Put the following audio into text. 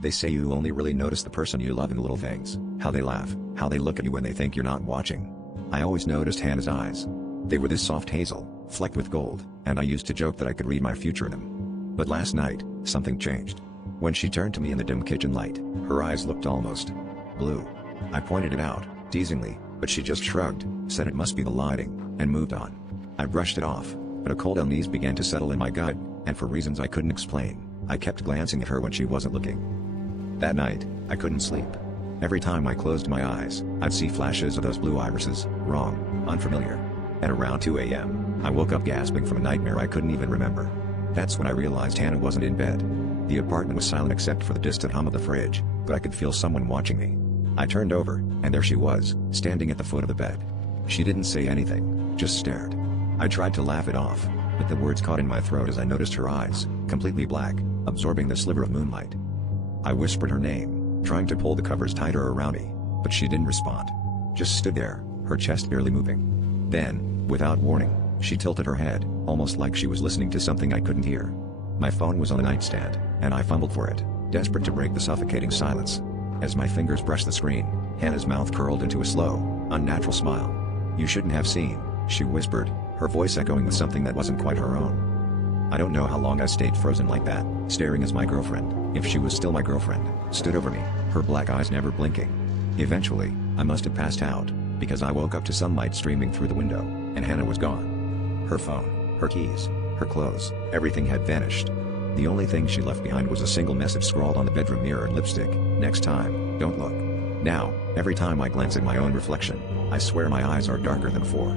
They say you only really notice the person you love in the little things, how they laugh, how they look at you when they think you're not watching. I always noticed Hannah's eyes. They were this soft hazel, flecked with gold, and I used to joke that I could read my future in them. But last night, something changed. When she turned to me in the dim kitchen light, her eyes looked almost blue. I pointed it out, teasingly, but she just shrugged, said it must be the lighting, and moved on. I brushed it off, but a cold unease began to settle in my gut, and for reasons I couldn't explain, I kept glancing at her when she wasn't looking. That night, I couldn't sleep. Every time I closed my eyes, I'd see flashes of those blue irises, wrong, unfamiliar. At around 2 a.m., I woke up gasping from a nightmare I couldn't even remember. That's when I realized Hannah wasn't in bed. The apartment was silent except for the distant hum of the fridge, but I could feel someone watching me. I turned over, and there she was, standing at the foot of the bed. She didn't say anything, just stared. I tried to laugh it off, but the words caught in my throat as I noticed her eyes, completely black, absorbing the sliver of moonlight. I whispered her name, trying to pull the covers tighter around me, but she didn't respond. Just stood there, her chest barely moving. Then, without warning, she tilted her head, almost like she was listening to something I couldn't hear. My phone was on the nightstand, and I fumbled for it, desperate to break the suffocating silence. As my fingers brushed the screen, Hannah's mouth curled into a slow, unnatural smile. "You shouldn't have seen," she whispered, her voice echoing with something that wasn't quite her own. I don't know how long I stayed frozen like that, staring as my girlfriend, if she was still my girlfriend, stood over me, her black eyes never blinking. Eventually, I must have passed out, because I woke up to sunlight streaming through the window, and Hannah was gone. Her phone, her keys, her clothes, everything had vanished. The only thing she left behind was a single message scrawled on the bedroom mirror in lipstick: "Next time, don't look." Now, every time I glance at my own reflection, I swear my eyes are darker than before.